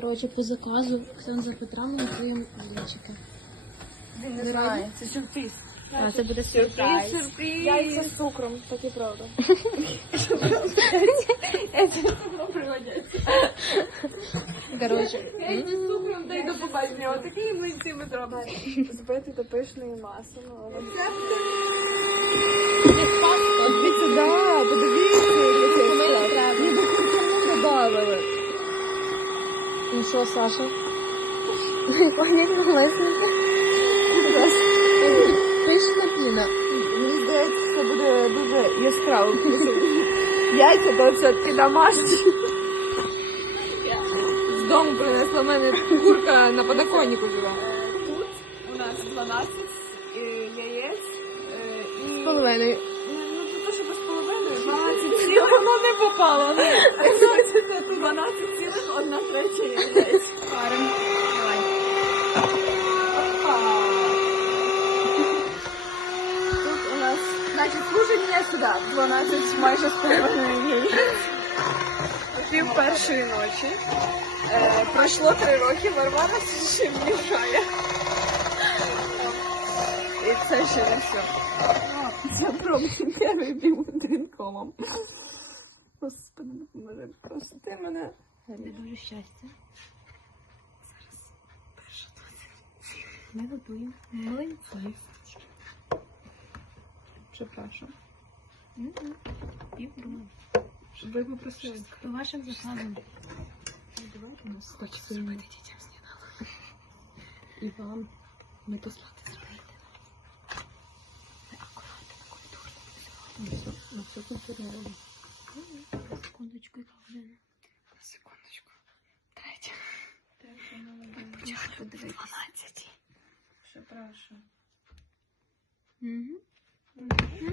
Коротше, по заказу Ксенза Петра ми готуємо блінчики. Він не знає, це сюрприз. А це буде сюрприз. сюрприз. Яйця з цукром, так і правда. Коротше, Яйця з цукром, дай до побачення. Млинці ми зробимо. Збити до пишної маси. ну, ну що, Саша? Понять. Пишна піна. Мені здається, це буде дуже яскраво. Яйця то все-таки домашні. З дому принесла мене курка на подоконнику живе. Тут у нас 12 е, яєць е, і... Половини. Ну, це те, що без половини, 12 цілих, воно не попало. 12 цілих, одна третя яєць. Парим. Давай. Опа. Тут у нас, значить, служення сюди. 12 майже з половиною. Пів першої ночі. Е, пройшло три роки, Варвара ще мішає. І це ще не все. Це проблеми пів дрінкомом. Господи, допоможи, прости мене. Тобі дуже щастя. Ми готуємо млинці. Прzepraszam. Півдруги. Щоб ви попросили. По вашим заказам. Давайте нас хоче зробити дітям сніданок. І вам ми послати зробити. Ну, все, ну, все культурно робимо. 9. Почати 12. Ще прошу. Угу. Угу.